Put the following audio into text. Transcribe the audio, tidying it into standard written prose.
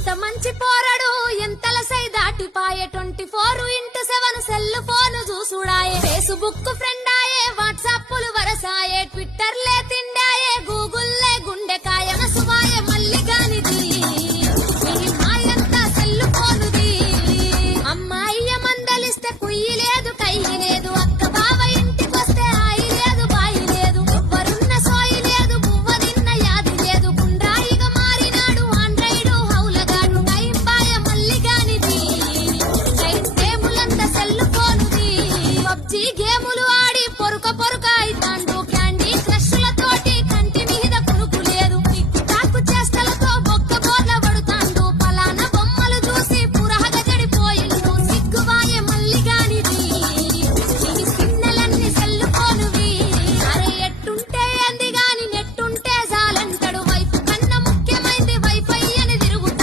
ఎంత మంచి పోరడు ఎంతల సై దాటిపాయే 24x7 cell phone చూసుడాయే Facebook friend ఆయే WhatsApp వరసాయే Twitter లే తిండాయే గూగుల్ లే గుండెకాయ